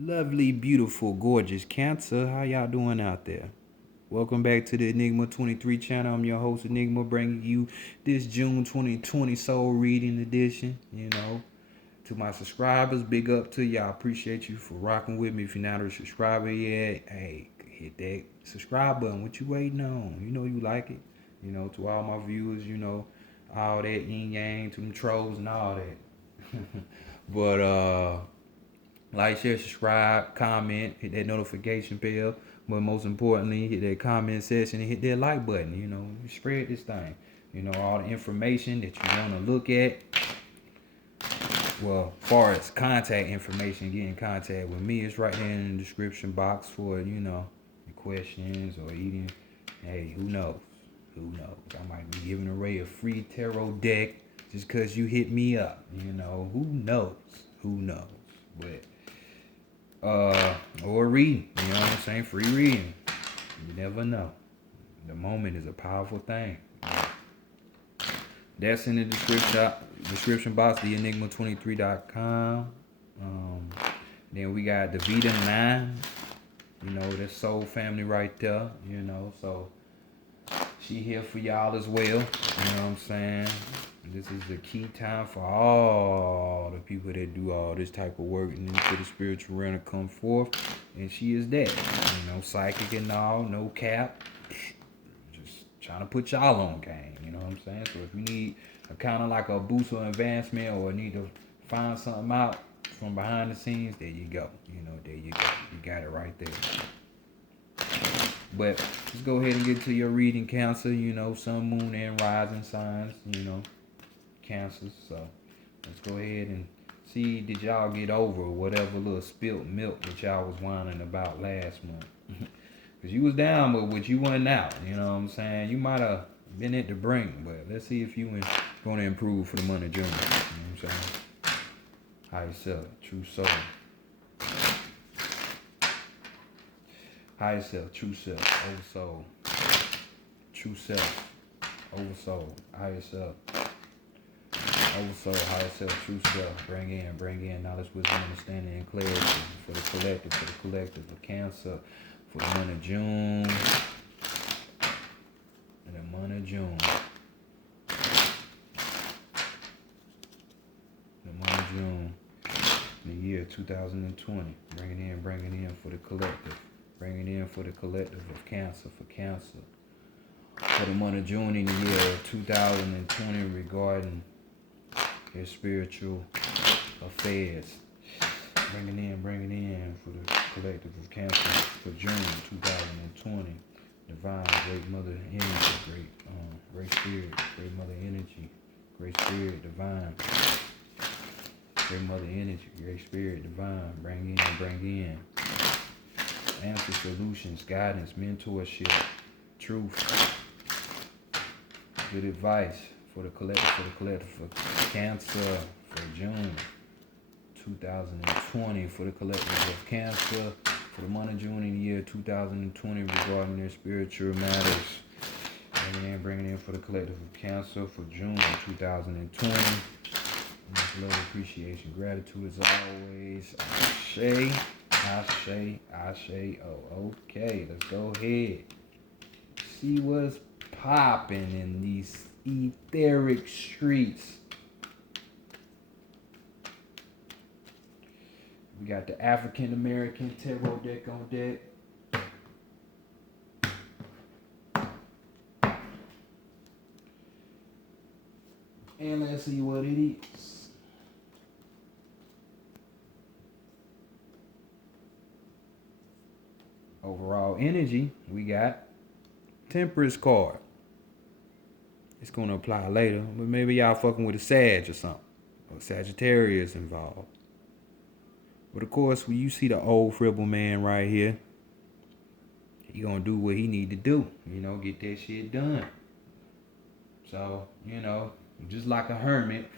Lovely, beautiful, gorgeous Cancer. How y'all doing out there? Welcome back to the Enigma 23 channel. I'm your host, Enigma, bringing you this June 2020 Soul Reading Edition. To my subscribers, big up to y'all. Appreciate you for rocking with me. If you're not a subscriber yet, hey, hit that subscribe button. What you waiting on? You know you like it. To all my viewers, all that yin yang, to them trolls and all that. But like, share, subscribe, comment, hit that notification bell. But most importantly, hit that comment section and hit that like button. Spread this thing. All the information that you want to look at. Well, as far as contact information, get in contact with me, it's right there in the description box for, your questions or even, hey, who knows? Who knows? I might be giving away a free tarot deck just because you hit me up. Who knows? Who knows? But or reading, what I'm saying? Free reading. You never know. The moment is a powerful thing. That's in the description box, theenigma23.com. Then we got the Vita 9. That's Soul Family right there. So she here for y'all as well. You know what I'm saying? This is the key time for all the people that do all this type of work and then for the spiritual realm to come forth. And she is that. Psychic and all, no cap. Just trying to put y'all on game. You know what I'm saying? So if you need a kind of like a boost or advancement or need to find something out from behind the scenes, there you go. There you go. You got it right there. But let's go ahead and get to your reading, Cancer. Sun, moon, and rising signs. Cancer. So let's go ahead and see, did y'all get over whatever little spilt milk that y'all was whining about last month? Because you was down, but what you wasn't out. You know what I'm saying? You might have been at the brink, but let's see if you going to improve for the month of June. You know what I'm saying? Higher self, true soul. Higher self, true self, over soul. True self, over soul, higher self. Over soul, higher self, true self. Bring in knowledge, wisdom, understanding, and clarity for the collective, for Cancer, for the month of June. In the month of June. The month of June. The year 2020. Bringing in for the collective. Bringing in for the collective of Cancer, for Cancer. For the month of June in the year 2020 regarding his spiritual affairs. Bringing in for the collective of Cancer for June 2020. Divine, great mother energy, great spirit, great mother energy, great spirit, divine. Great mother energy, great spirit, divine. Bring in. Answer, solutions, guidance, mentorship, truth. Good advice for the collective, for Cancer for June 2020, for the collective of Cancer for the month of June in the year 2020 regarding their spiritual matters. Bringing in for the collective of Cancer for June 2020. Much love, appreciation, gratitude as always. Ashe. Oh, okay, let's go ahead. See what's popping in these etheric streets. We got the African American Tarot deck on deck. And let's see what it is. Overall energy, we got Temperance card. It's going to apply later, but maybe y'all fucking with a Sag or something. Or Sagittarius involved. But of course, when you see the old fribble man right here, he gonna do what he need to do. Get that shit done. So, just like a hermit,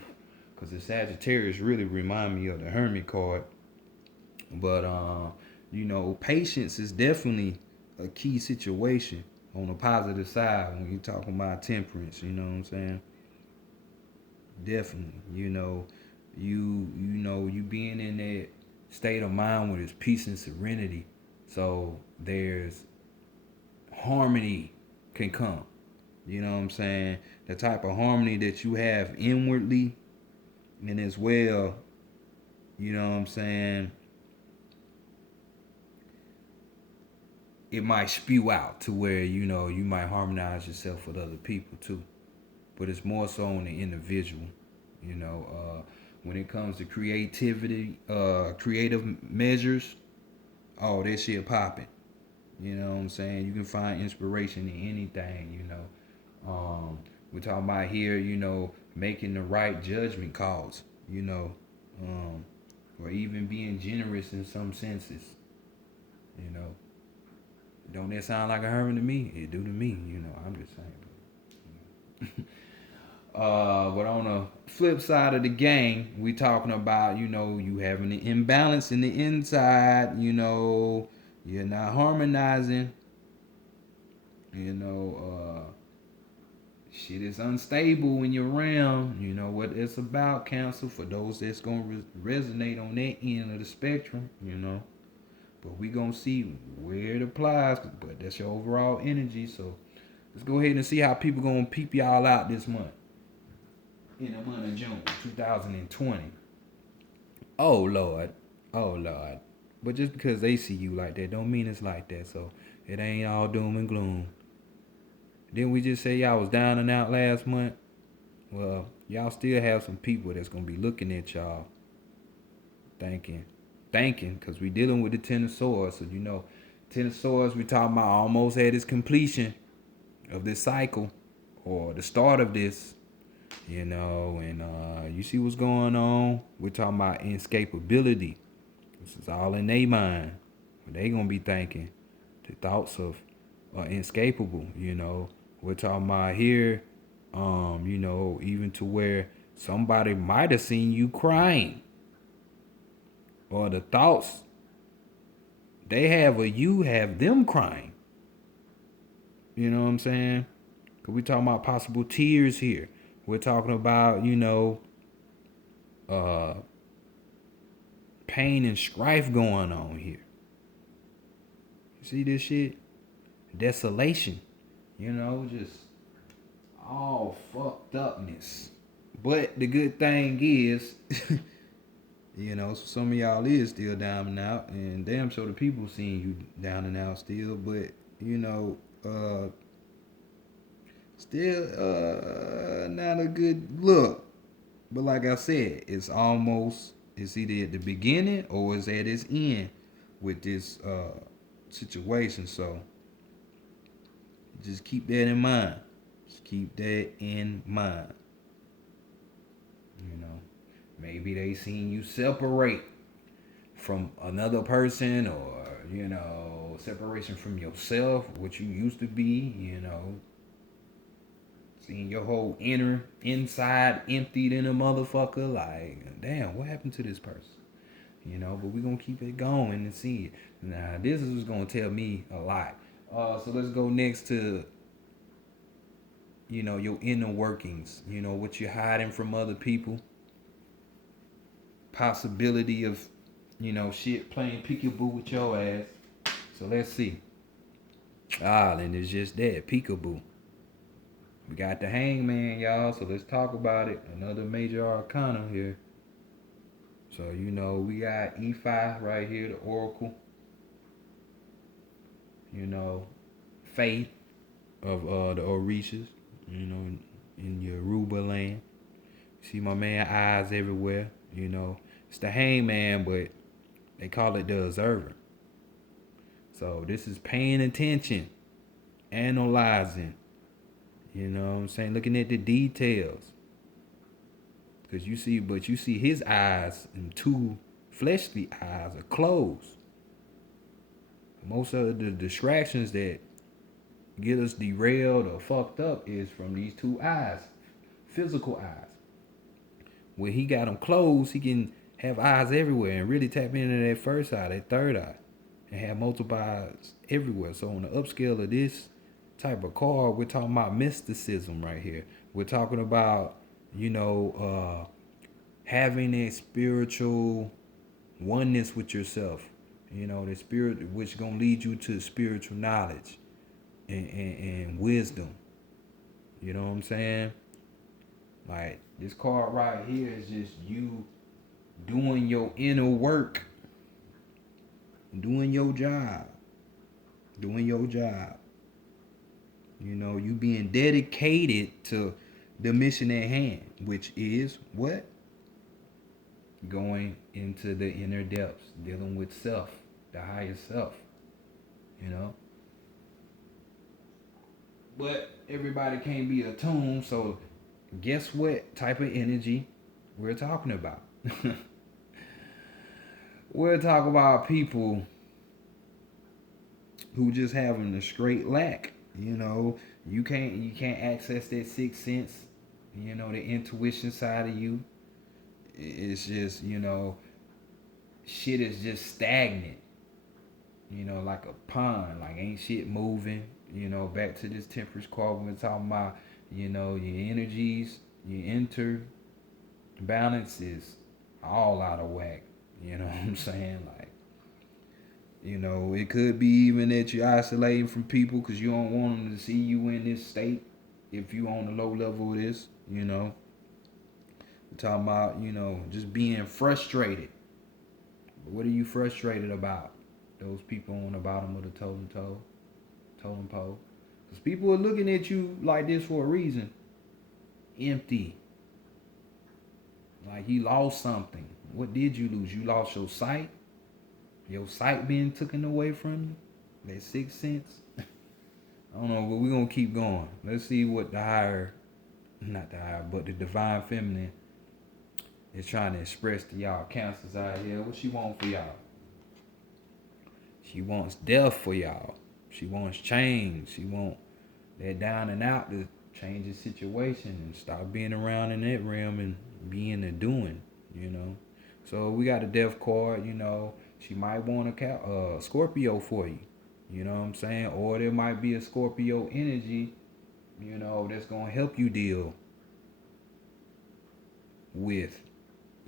because the Sagittarius really remind me of the Hermit card. But, patience is definitely a key situation on the positive side when you're talking about temperance. You know what I'm saying? Definitely. You being in that state of mind where there's peace and serenity. So there's harmony can come. You know what I'm saying? The type of harmony that you have inwardly, and as well, you know what I'm saying, it might spew out to where, you know, you might harmonize yourself with other people too. But it's more so on the individual. You know, when it comes to creativity, creative measures, oh, that shit popping. You know what I'm saying? You can find inspiration in anything, you know. We're talking about here, you know, making the right judgment calls, you know, or even being generous in some senses, you know. Don't that sound like a hermit to me? It do to me, you know. I'm just saying. But on the flip side of the game, we talking about, you know, you having an imbalance in the inside, you know, you're not harmonizing, you know, shit is unstable when you're around. You know what it's about, Cancer, for those that's gonna resonate on that end of the spectrum, you know. But we gonna see where it applies, but that's your overall energy. So let's go ahead and see how people gonna peep y'all out this month. In the month of June 2020. Oh Lord. Oh Lord. But just because they see you like that don't mean it's like that. So it ain't all doom and gloom. Didn't we just say y'all was down and out last month? Well, y'all still have some people that's gonna be looking at y'all thinking, because we dealing with the Ten of Swords. So you know, Ten of Swords, we talking about almost at its completion of this cycle, or the start of this, you know, and you see what's going on. We're talking about inescapability. This is all in their mind. They gonna be thinking. The thoughts of are inescapable, you know. We're talking about here, you know, even to where somebody might have seen you crying. Or the thoughts they have of you have them crying. You know what I'm saying? Because we talking about possible tears here. We're talking about, you know, pain and strife going on here. You see this shit? Desolation. You know, just all fucked upness. But the good thing is, you know, some of y'all is still down and out, and damn sure the people seeing you down and out still, but, you know, still not a good look. But like I said, it's either at the beginning or it's at its end with this situation. So just keep that in mind. Just keep that in mind. You know, maybe they seen you separate from another person, or, you know, separation from yourself, what you used to be, you know. Seeing your whole inside emptied in a motherfucker, like, damn, what happened to this person? You know, but we're gonna keep it going and see it. Now, this is gonna tell me a lot. So let's go next to, you know, your inner workings, you know, what you're hiding from other people. Possibility of, you know, shit playing peekaboo with your ass. So let's see. And it's just that, peekaboo. We got the Hangman, y'all, so let's talk about it. Another major arcana here. So, you know, we got E5 right here, the Oracle. You know, faith of the Orishas, you know, in Yoruba land. See my man eyes everywhere, you know. It's the Hangman, but they call it the Observer. So this is paying attention, analyzing, you know what I'm saying, looking at the details. Because you see his eyes, and two fleshly eyes are closed. Most of the distractions that get us derailed or fucked up is from these two eyes, physical eyes. When he got them closed, he can have eyes everywhere and really tap into that first eye, that third eye, and have multiple eyes everywhere. So on the upscale of this type of card, we're talking about mysticism right here. We're talking about, you know, having a spiritual oneness with yourself. You know, the spirit which gonna lead you to spiritual knowledge and wisdom. You know what I'm saying? Like this card right here is just you doing your inner work, doing your job, doing your job. You know, you being dedicated to the mission at hand, which is what? Going into the inner depths, dealing with self, the higher self, you know. But everybody can't be attuned, so guess what type of energy we're talking about? We're talking about people who just having a straight lack. You know, you can't access that sixth sense. You know, the intuition side of you. It's just, you know, shit is just stagnant. You know, like a pond, like ain't shit moving. You know, back to this temperance card we're talking about. You know, your energies, your inter balance is all out of whack. You know what I'm saying? Like, you know, it could be even that you're isolating from people because you don't want them to see you in this state. If you on the low level of this, you know, we're talking about, you know, just being frustrated. But what are you frustrated about? Those people on the bottom of the totem pole. Because people are looking at you like this for a reason. Empty. Like you lost something. What did you lose? You lost your sight? Your sight being taken away from you? That sixth sense? I don't know, but we're going to keep going. Let's see what but the divine feminine is trying to express to y'all cancers out here. What she want for y'all? She wants death for y'all. She wants change. She wants that down and out to change the situation and stop being around in that realm and being the doing, you know. So we got a death card, you know. She might want a Scorpio for you, you know what I'm saying? Or there might be a Scorpio energy, you know, that's going to help you deal with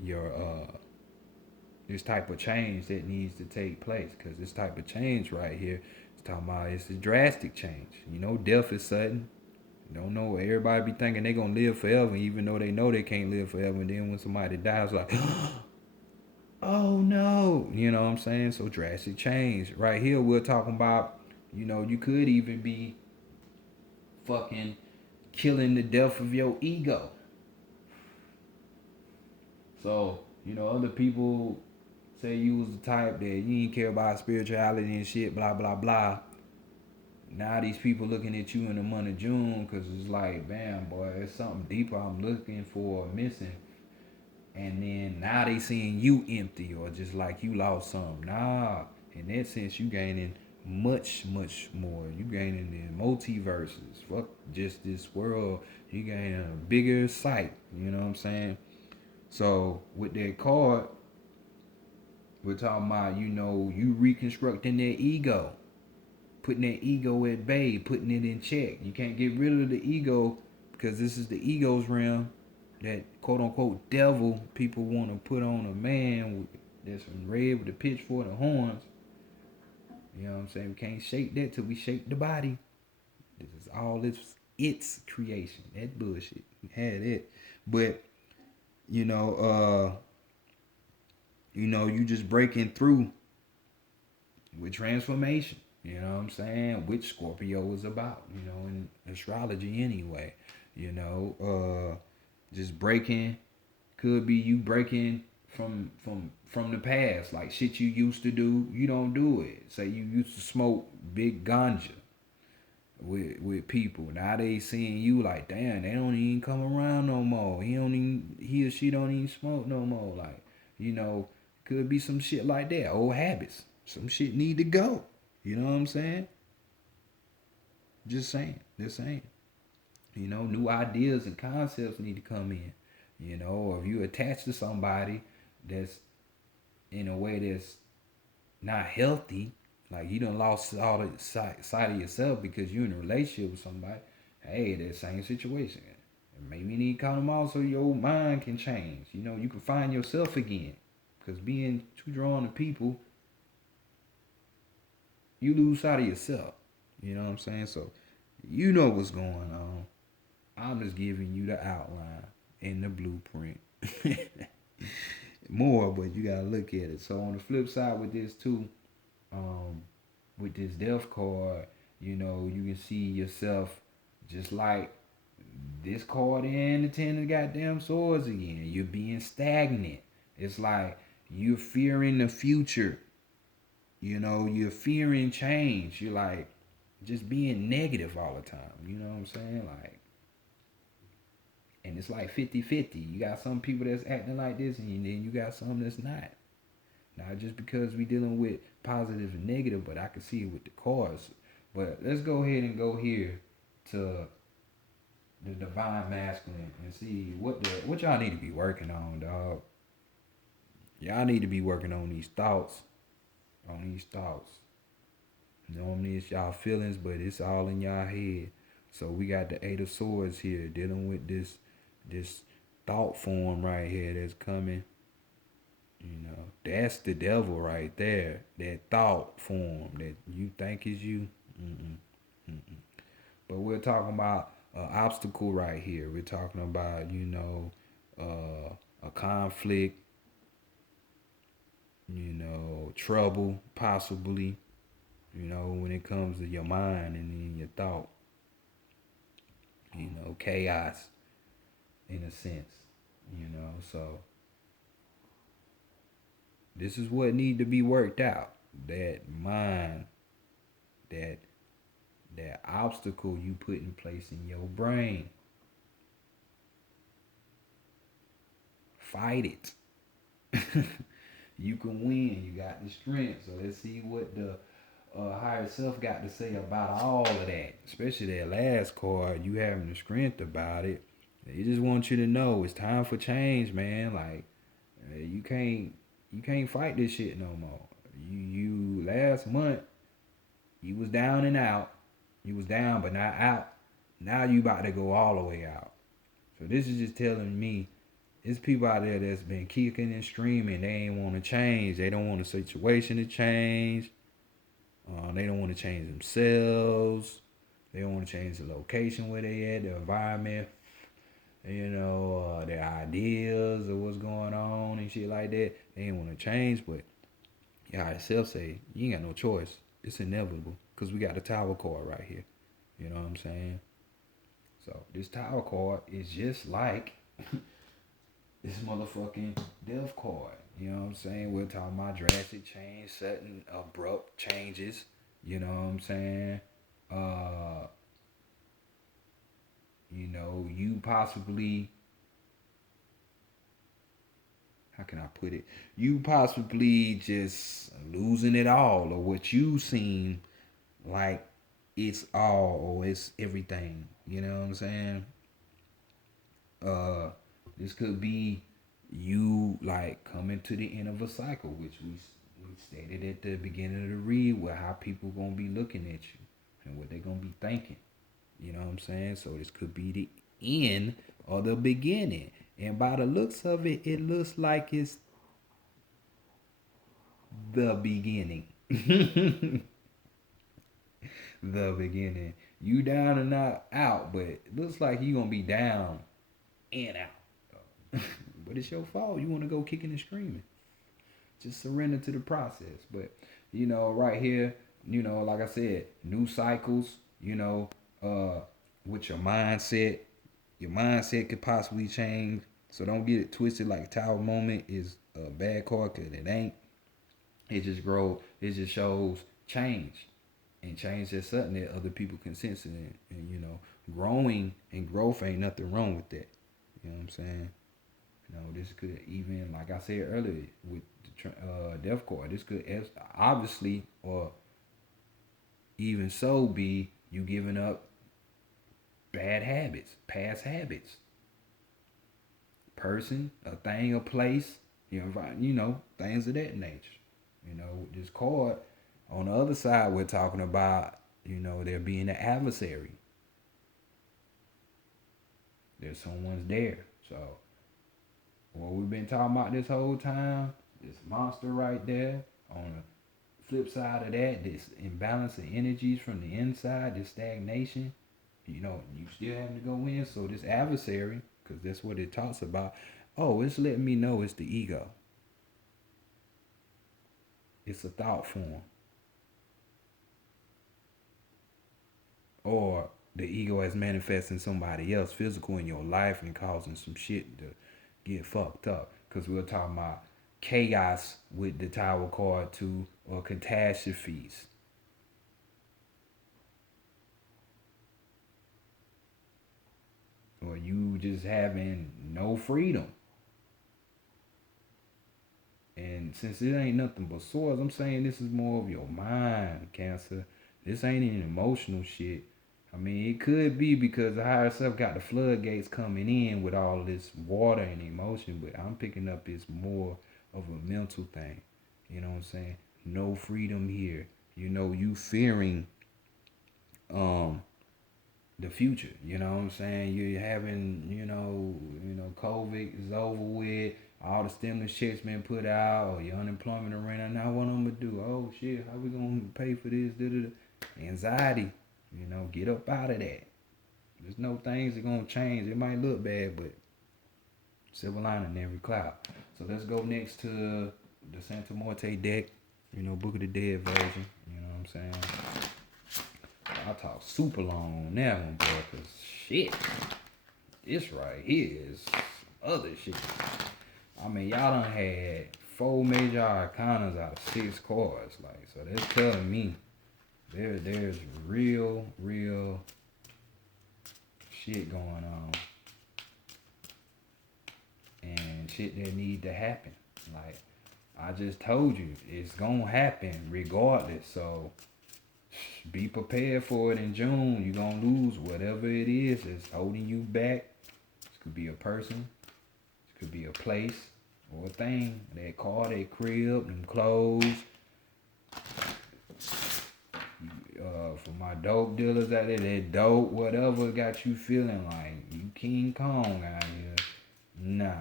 your this type of change that needs to take place, because this type of change right here is talking about it's a drastic change. You know, death is sudden. You don't know, everybody be thinking they gonna live forever, even though they know they can't live forever. And then when somebody dies, like, oh no, you know what I'm saying? So drastic change. Right here, we're talking about, you know, you could even be fucking killing the death of your ego. So, you know, other people say you was the type that you didn't care about spirituality and shit, blah, blah, blah. Now these people looking at you in the month of June because it's like, bam, boy, there's something deeper I'm looking for, missing. And then now they seeing you empty or just like you lost something. Nah, in that sense, you gaining much, much more. You gaining the multiverses. Fuck just this world. You gaining a bigger sight. You know what I'm saying? So with that card, we're talking about, you know, you reconstructing that ego, putting that ego at bay, putting it in check. You can't get rid of the ego because this is the ego's realm. That quote unquote devil people want to put on a man that's in red with the pitchfork and horns. You know what I'm saying? We can't shake that till we shake the body. This is all its creation. That bullshit. We had it. But, you just breaking through with transformation. You know what I'm saying? Which Scorpio is about, in astrology anyway. Just breaking, could be you breaking from the past, like shit you used to do, you don't do it. Say you used to smoke big ganja with people. Now they seeing you like, damn, they don't even come around no more. He or she don't even smoke no more. Like, could be some shit like that. Old habits. Some shit need to go. You know what I'm saying? Just saying. New ideas and concepts need to come in. Or if you attach to somebody that's in a way that's not healthy, like you done lost all the sight of yourself because you're in a relationship with somebody, hey, that same situation. Maybe you need to cut them off so your mind can change. You can find yourself again. Because being too drawn to people, you lose sight of yourself. You know what I'm saying? So you know what's going on. I'm just giving you the outline and the blueprint. More, but you gotta look at it. So on the flip side with this too, um, with this death card, you know, you can see yourself just like this card and the ten of goddamn swords again. You're being stagnant. It's like you're fearing the future. You know, you're fearing change. You're like just being negative all the time. You know what I'm saying? Like, and it's like 50-50. You got some people that's acting like this, and then you got some that's not. Not just because we dealing with positive and negative, but I can see it with the cards. But let's go ahead and go here to the divine masculine and see what y'all need to be working on, dog. Y'all need to be working on these thoughts. On these thoughts. Normally it's y'all feelings, but it's all in y'all head. So we got the Eight of Swords here dealing with this thought form right here that's coming. You know, that's the devil right there. That thought form that you think is you. Mm-mm, mm-mm. But we're talking about an obstacle right here. We're talking about, you know, a conflict, you know, trouble, possibly, you know, when it comes to your mind and then your thought, you know, chaos in a sense, you know. So this is what need to be worked out. That mind, that that obstacle you put in place in your brain. Fight it. You can win. You got the strength. So let's see what the higher self got to say about all of that. Especially that last card. You having the strength about it. They just want you to know it's time for change, man. Like you can't fight this shit no more. You last month you was down and out. You was down but not out. Now you about to go all the way out. So this is just telling me there's people out there that's been kicking and screaming. They ain't want to change. They don't want the situation to change. They don't want to change themselves. They don't want to change the location where they at, the environment, you know, their ideas of what's going on and shit like that. They ain't want to change, but y'all itself say you ain't got no choice. It's inevitable because we got the Tower card right here. You know what I'm saying? So this Tower card is just like this motherfucking death card. You know what I'm saying? We're talking about drastic change, sudden abrupt changes. You know what I'm saying? Uh, you know, you possibly, how can I put it? You possibly just losing it all, or what you seem like it's all or it's everything. You know what I'm saying? Uh, this could be you like coming to the end of a cycle, which we stated at the beginning of the read, where how people gonna be looking at you and what they gonna be thinking. You know what I'm saying? So this could be the end or the beginning. And by the looks of it, it looks like it's the beginning. The beginning. You down and not out, but it looks like you gonna be down and out. But it's your fault. You want to go kicking and screaming. Just surrender to the process. But you know, right here, you know, like I said, new cycles. You know, with your mindset could possibly change. So don't get it twisted. Like Tower Moment is a bad card because it ain't. It just grow. It just shows change, and change is something that other people can sense it in. And you know, growing and growth ain't nothing wrong with that. You know what I'm saying? You know, this could even, like I said earlier, with the death card, this could obviously, or even so, be you giving up bad habits, past habits, person, a thing, a place, you know, things of that nature. You know, this card, on the other side, we're talking about, you know, there being an adversary. There's someone's there. So what we've been talking about this whole time, this monster right there. On the flip side of that, this imbalance of energies from the inside, this stagnation, you still having to go in. So this adversary, because that's what it talks about. Oh, it's letting me know it's the ego. It's a thought form. Or the ego has manifested in somebody else physical in your life and causing some shit to get fucked up. Because we're talking about chaos with the Tower card too, or catastrophes. Or you just having no freedom. And since it ain't nothing but swords, I'm saying this is more of your mind, Cancer. This ain't any emotional shit. I mean, it could be because the higher self got the floodgates coming in with all this water and emotion, but I'm picking up it's more of a mental thing. You know what I'm saying? No freedom here. You fearing the future. You know what I'm saying? You're having, COVID is over with. All the stimulus checks been put out, or your unemployment ran out. Now what I'm gonna do? Oh shit, how we gonna pay for this? Da-da-da. Anxiety. Get up out of that. There's no things that gonna change. It might look bad, but silver lining in every cloud. So let's go next to the Santa Morte deck. Book of the Dead version. You know what I'm saying? I talk super long on that one, bro, cause shit, this right here is other shit. I mean, y'all done had 4 major arcanas out of 6 cards, like, so that's telling me there's real shit going on, and shit that need to happen. Like, I just told you, it's gonna happen regardless, so be prepared for it in June. You're going to lose whatever it is that's holding you back. This could be a person. This could be a place or a thing. That car, that crib, them clothes. For my dope dealers out there, that dope, whatever got you feeling like you King Kong out here. Nah,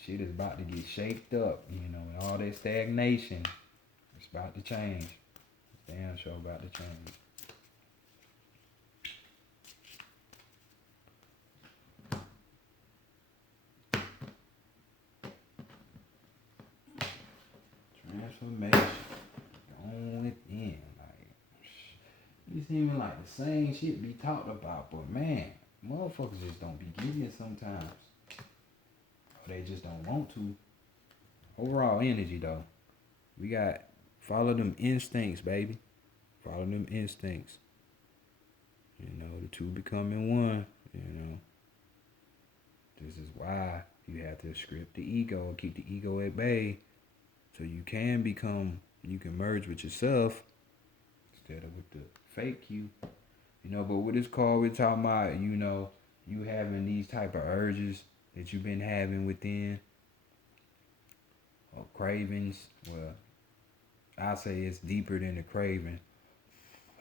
shit is about to get shaped up, and all that stagnation, it's about to change. Damn sure about to change. Transformation on within, like it's even like the same shit be talked about, but man, motherfuckers just don't be getting it sometimes. Or they just don't want to. Overall energy though. We got follow them instincts, baby. Follow them instincts. The two becoming one, This is why you have to script the ego, keep the ego at bay, so you can merge with yourself instead of with the fake you. But with this call, we're talking about, you having these type of urges that you've been having within, or cravings. Well, I say it's deeper than the craving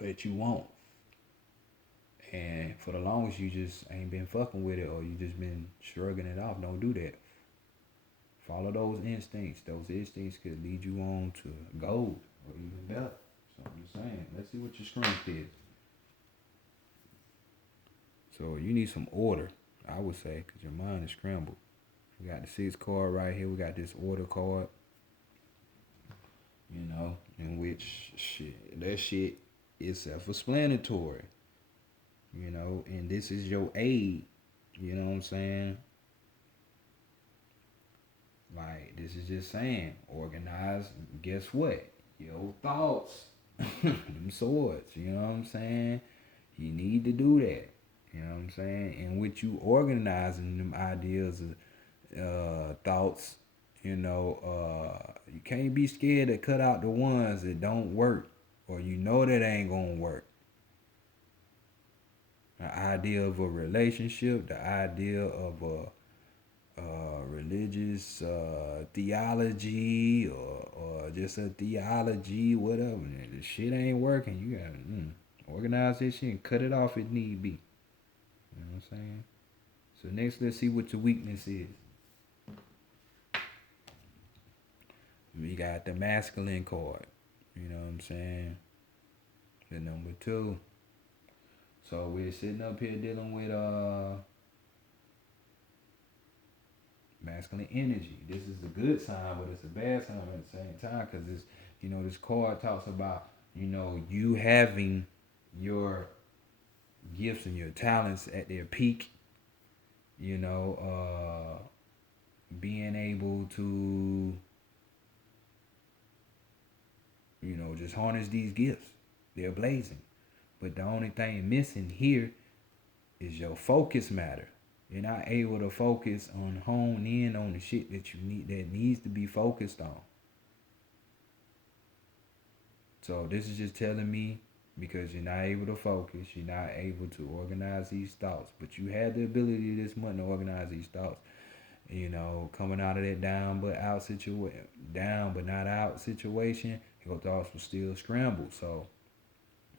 that you want. And for the longest, you just ain't been fucking with it, or you just been shrugging it off. Don't do that. Follow those instincts. Those instincts could lead you on to gold or even better. So I'm just saying, let's see what your strength is. So you need some order, I would say, because your mind is scrambled. We got the 6 card right here. We got this order card, in which that shit is self-explanatory, and this is your aid, you know what I'm saying? Like, this is just saying, organize, guess what? Your thoughts, them swords, you know what I'm saying? You need to do that, you know what I'm saying? And with you organizing them ideas, thoughts, you can't be scared to cut out the ones that don't work, or that ain't gonna work. The idea of a relationship, the idea of a religious theology, or just a theology, whatever. The shit ain't working. You gotta organize this shit and cut it off if need be. You know what I'm saying? So next, let's see what your weakness is. We got the masculine card. You know what I'm saying? The number 2. So we're sitting up here dealing with masculine energy. This is a good sign, but it's a bad sign at the same time, because this, this card talks about, you having your gifts and your talents at their peak. Being able to, just harness these gifts. They're blazing. But the only thing missing here is your focus matter. You're not able to focus on, hone in on the shit that you need, that needs to be focused on. So this is just telling me, because you're not able to focus, you're not able to organize these thoughts, but you had the ability this month to organize these thoughts. Coming out of that down but not out situation, your thoughts will still scramble. So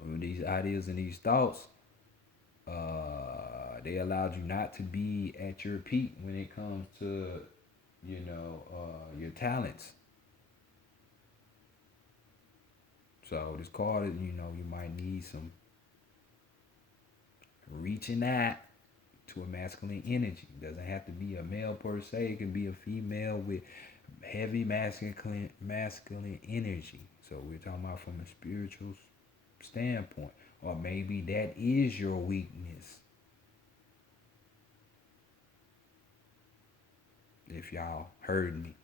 these ideas and these thoughts, they allowed you not to be at your peak when it comes to, your talents. So this card, you might need some reaching out to a masculine energy. It doesn't have to be a male per se. It can be a female with heavy masculine energy. So we're talking about from a spiritual standpoint. Or maybe that is your weakness. If y'all heard me.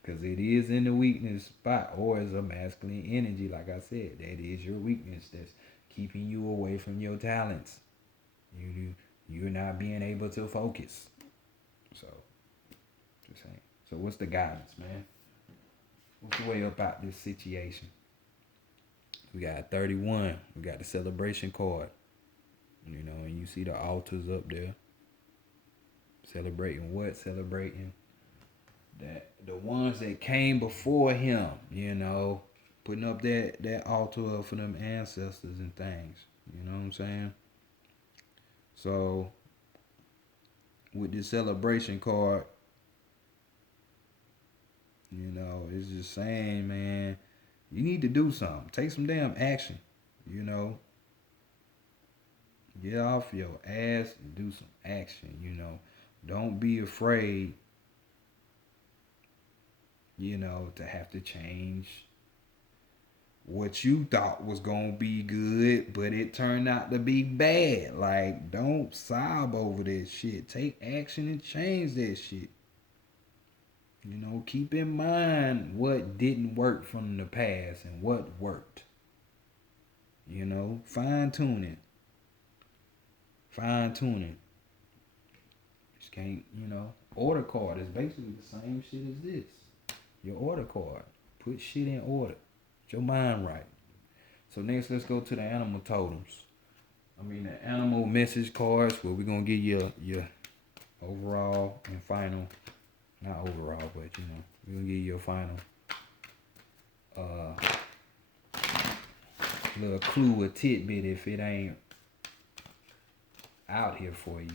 Because it is in the weakness spot, or it's a masculine energy, like I said. That is your weakness that's keeping you away from your talents. You're not being able to focus. So, just saying. So what's the guidance, man? What's the way about this situation? We got 31. We got the celebration card. And you see the altars up there. Celebrating what? Celebrating that the ones that came before him, putting up that altar for them ancestors and things. You know what I'm saying? So with this celebration card, it's just saying, man, you need to do something. Take some damn action. Get off your ass and do some action. Don't be afraid, to have to change what you thought was going to be good, but it turned out to be bad. Like, don't sob over this shit. Take action and change that shit. Keep in mind what didn't work from the past and what worked. Fine tuning. Just can't, order card is basically the same shit as this. Your order card. Put shit in order. Get your mind right. So next, let's go to the animal totems. The animal message cards, where we're going to give you your overall and final. Not overall, but, we're going to give you your final little clue or tidbit if it ain't out here for you.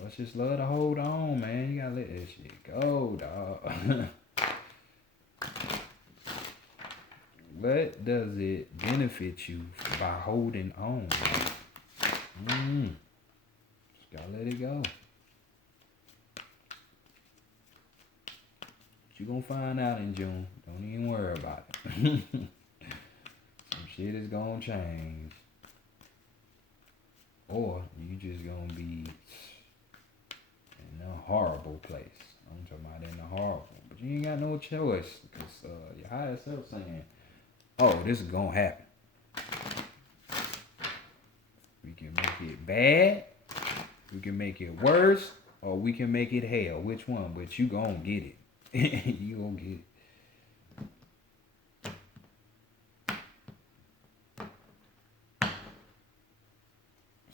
Let's just love to hold on, man. You gotta let that shit go, dog. What does it benefit you by holding on? Just gotta let it go. But you gonna find out in June. Don't even worry about it. Some shit is gonna change. Or you just gonna be in a horrible place. I'm talking about in a horrible. But you ain't got no choice. Because your higher self saying, oh, this is gonna happen. We can make it bad, we can make it worse, or we can make it hell. Which one? But you gonna get it. You gonna get it.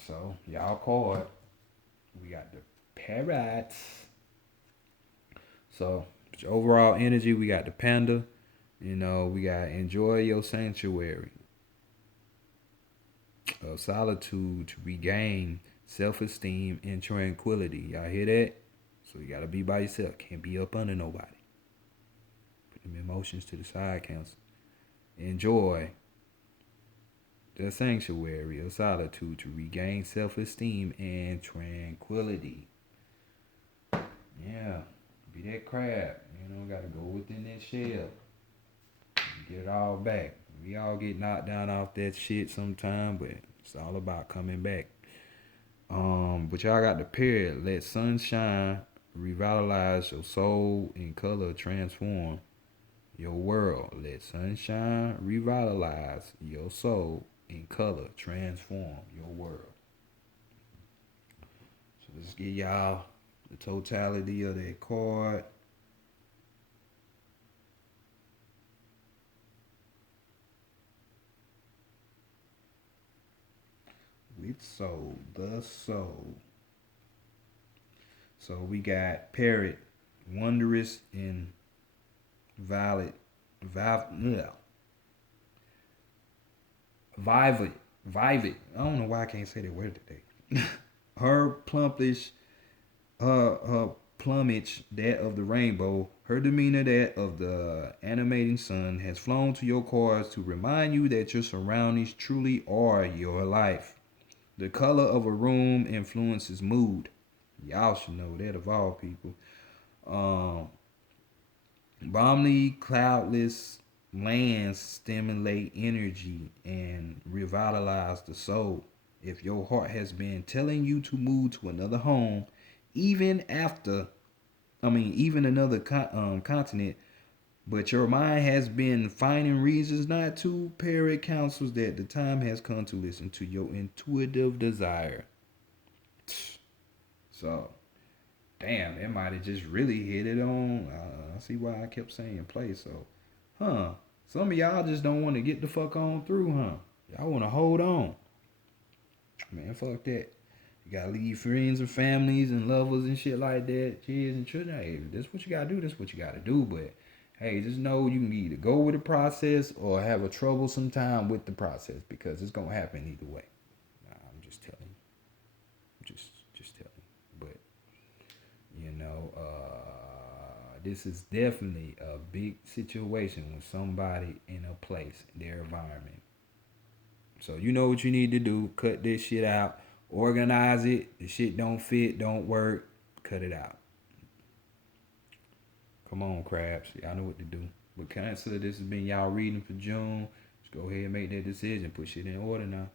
So, y'all card. We got the parrots. So, your overall energy, we got the panda. We got enjoy your sanctuary. of solitude to regain self-esteem and tranquility. Y'all hear that? So you gotta be by yourself. Can't be up under nobody. Put them emotions to the side, Cancer. Enjoy the sanctuary of solitude to regain self-esteem and tranquility. Yeah, be that crab. Gotta go within that shell. Get it all back. We all get knocked down off that shit sometime, but it's all about coming back. But y'all got the period. Let sunshine revitalize your soul and color transform your world. Let sunshine revitalize your soul and color transform your world. So let's get y'all the totality of that card. With soul, the soul. So we got parrot, wondrous and violet, vivid. I don't know why I can't say that word today. Her plumpish, her plumage that of the rainbow, her demeanor that of the animating sun, has flown to your cards to remind you that your surroundings truly are your life. The color of a room influences mood. Y'all should know that of all people. Balmy, cloudless lands stimulate energy and revitalize the soul. If your heart has been telling you to move to another home, even even another continent, but your mind has been finding reasons not to, Parrot counsels that the time has come to listen to your intuitive desire. So, damn, it might have just really hit it on. I see why I kept saying play. So, some of y'all just don't want to get the fuck on through, Y'all want to hold on. Man, fuck that. You gotta leave friends and families and lovers and shit like that, kids and children. Hey, that's what you gotta do. That's what you gotta do. But hey, just know you can either go with the process or have a troublesome time with the process because it's gonna happen either way. I'm just telling you. Just telling you. But this is definitely a big situation with somebody in a place, their environment. So you know what you need to do. Cut this shit out. Organize it. The shit don't fit, don't work. Cut it out. Come on, crabs. Y'all know what to do. But Cancer, this has been y'all reading for June. Just go ahead and make that decision. Put shit in order now.